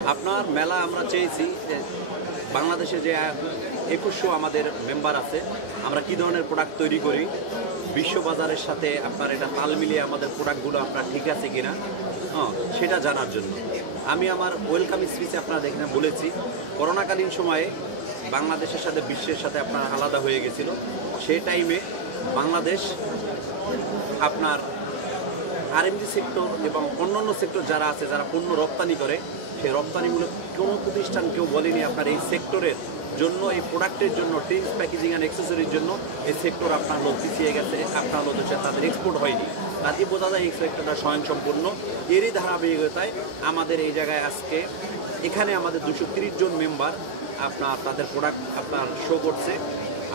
আপনার মেলা আমরা চেয়েছি যে বাংলাদেশে যে 2100 আমাদের মেম্বার আছে, আমরা কি ধরনের প্রোডাক্ট তৈরি করি, বিশ্ব বাজারের সাথে আপনার এটা তাল মিলিয়ে আমাদের প্রোডাক্টগুলো আপনার ঠিক আছে কিনা সেটা জানার জন্য। আমি আমার ওয়েলকাম স্পিচে আপনারা দেখেন বলেছি, করোনাকালীন সময়ে বাংলাদেশের সাথে বিশ্বের সাথে আপনার আলাদা হয়ে গেছিল। সেই টাইমে বাংলাদেশ আপনার আরএমজি সেক্টর এবং অন্যান্য সেক্টর যারা আছে, যারা পণ্য রপ্তানি করে, সেই রপ্তানিমূলক কোনো প্রতিষ্ঠান কেউ বলেনি আপনার এই সেক্টরের জন্য, এই প্রোডাক্টের জন্য, টিপস প্যাকেজিং অ্যান্ড অ্যাক্সেসরির জন্য এই সেক্টর আপনার লোক পিছিয়ে গেছে, আপনার লোক তাদের এক্সপোর্ট হয়নি। তাতে বোঝা যায় এই সেক্টরটা স্বয়ংসম্পূর্ণ। এরই ধারাবাহিকতায় আমাদের এই জায়গায় আজকে এখানে আমাদের 230 জন মেম্বার আপনার তাদের প্রোডাক্ট আপনার শো করছে।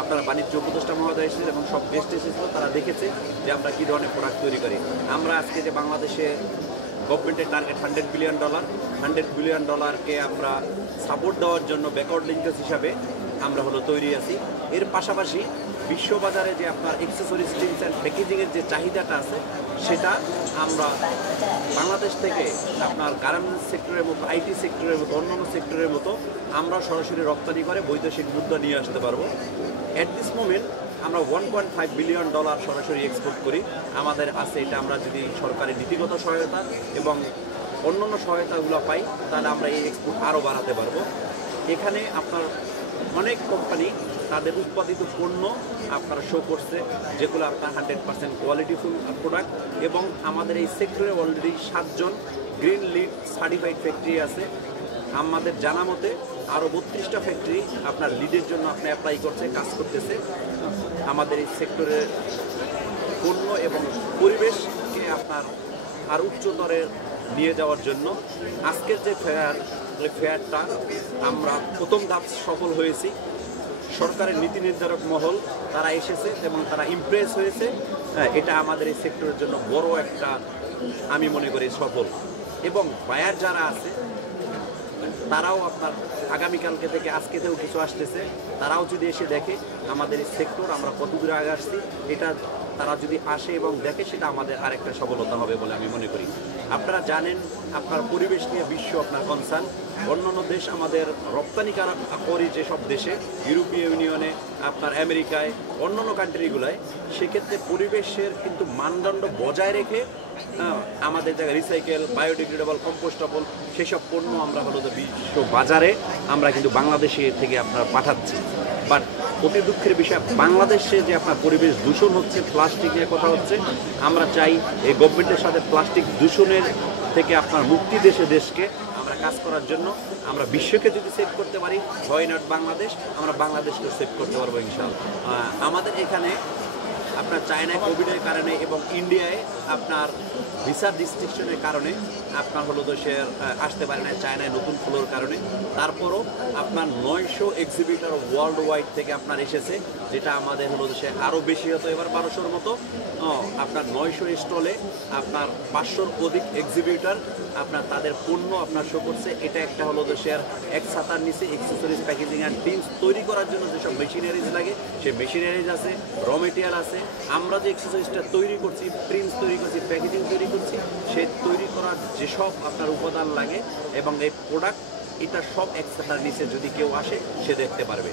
আপনারা বাণিজ্য উপদেষ্টা মহোদয় এসেছিল এবং সব গেস্ট এসেছিল, তারা দেখেছে যে আমরা কী ধরনের প্রোডাক্ট তৈরি করি। আমরা আজকে যে বাংলাদেশে গভর্নমেন্টের টার্গেট $100 বিলিয়ন, $100 বিলিয়নকে আমরা সাপোর্ট দেওয়ার জন্য ব্যাকওয়ার্ড লিঙ্কেজ হিসাবে আমরা তৈরি আছি। এর পাশাপাশি বিশ্ববাজারে যে আপনার অ্যাক্সেসরিজ, টিপস অ্যান্ড প্যাকেজিংয়ের যে চাহিদাটা আছে, সেটা আমরা বাংলাদেশ থেকে আপনার গার্মেন্টস সেক্টরের মতো, আইটি সেক্টরের মতো, অন্যান্য সেক্টরের মতো আমরা সরাসরি রপ্তানি করে বৈদেশিক মুদ্রা নিয়ে আসতে পারবো। অ্যাট দিস মোমেন্ট আমরা $1.5 বিলিয়ন সরাসরি এক্সপোর্ট করি। আমাদের আছে এটা, আমরা যদি সরকারি নীতিগত সহায়তা এবং অন্যান্য সহায়তাগুলো পাই, তাহলে আমরা এই এক্সপোর্ট আরও বাড়াতে পারবো। এখানে আপনার অনেক কোম্পানি তাদের উৎপাদিত পণ্য আপনারা শো করছে, যেগুলো আপনার 100% কোয়ালিটিফুল প্রোডাক্ট। এবং আমাদের এই সেক্টরে অলরেডি 7 জন গ্রিন লিড সার্টিফাইড ফ্যাক্টরি আছে। আমাদের জানা মতে আরও 32টা ফ্যাক্টরি আপনার লিডের জন্য আপনি অ্যাপ্লাই করছে, কাজ করতেছে আমাদের এই সেক্টরের পণ্য এবং পরিবেশকে আপনার আর উচ্চতরে নিয়ে যাওয়ার জন্য। আজকের যে ফেয়ারটা আমরা প্রথম ধাপ সফল হয়েছি। সরকারের নীতি নির্ধারক মহল তারা এসেছে এবং তারা ইমপ্রেস হয়েছে। এটা আমাদের এই সেক্টরের জন্য বড় একটা, আমি মনে করি, সফল। এবং বায়ার যারা আছে তারাও আপনার আগামীকালকে থেকে আজকেতেও কিছু আসতেছে, তারাও যদি এসে দেখে আমাদের এই সেক্টর আমরা কত দূরে আগে আসছি, এটা তারা যদি আসে এবং দেখে, সেটা আমাদের আরেকটা সফলতা হবে বলে আমি মনে করি। আপনারা জানেন আপনার পরিবেশ নিয়ে বিশ্ব আপনার কনসার্ন। অন্যান্য দেশ আমাদের রপ্তানিকারক করি যেসব দেশে, ইউরোপীয় ইউনিয়নে, আপনার আমেরিকায়, অন্যান্য কান্ট্রিগুলায়, সেক্ষেত্রে পরিবেশের কিন্তু মানদণ্ড বজায় রেখে আমাদের জায়গায় রিসাইকেল, বায়োডিগ্রেডেবল, কম্পোস্টেবল সেসব পণ্য আমরা বিশ্ব বাজারে আমরা কিন্তু বাংলাদেশে থেকে আপনারা পাঠাচ্ছি। বাট অতি দুঃখের বিষয়, বাংলাদেশে যে আপনার পরিবেশ দূষণ হচ্ছে, প্লাস্টিক নিয়ে কথা হচ্ছে, আমরা চাই এই গভর্নমেন্টের সাথে প্লাস্টিক দূষণের থেকে আপনার মুক্তি দেশকে আমরা কাজ করার জন্য। আমরা বিশ্বকে যদি সেভ করতে পারি, হোয়াই নট বাংলাদেশ, আমরা বাংলাদেশকে সেভ করতে পারবো ইনশাআল্লাহ। আমাদের এখানে আপনার চায়নায় কোভিডের কারণে এবং ইন্ডিয়ায় আপনার ভিসার রিস্ট্রিকশনের কারণে আপনার দেশে আসতে পারে না, চায়নায় নতুন ফ্লোর কারণে। তারপরও আপনার 900 এক্সিবিটর ওয়ার্ল্ড ওয়াইড থেকে আপনার এসেছে, যেটা আমাদের দেশে আরও বেশি হতো, এবার 1200-র মতো। আপনার 900 স্টলে আপনার 500-র অধিক এক্সিবিটর আপনার তাদের পণ্য আপনার শো করছে। এটা একটা দেশের এক ছাতার নিচে অ্যাক্সেসরিজ, প্যাকেজিং অ্যান্ড টিপস তৈরি করার জন্য যেসব মেশিনারিজ লাগে, সেই মেশিনারিজ আছে, র মেটেরিয়াল আছে। আমরা যে এক্সেসরিজটা তৈরি করছি, প্রিন্টস তৈরি করছি, প্যাকেজিং তৈরি করছি, সে তৈরি করার যেসব আপনার উপাদান লাগে এবং এই প্রোডাক্ট, এটা সব এক ছাতার নিচে যদি কেউ আসে, সে দেখতে পারবে।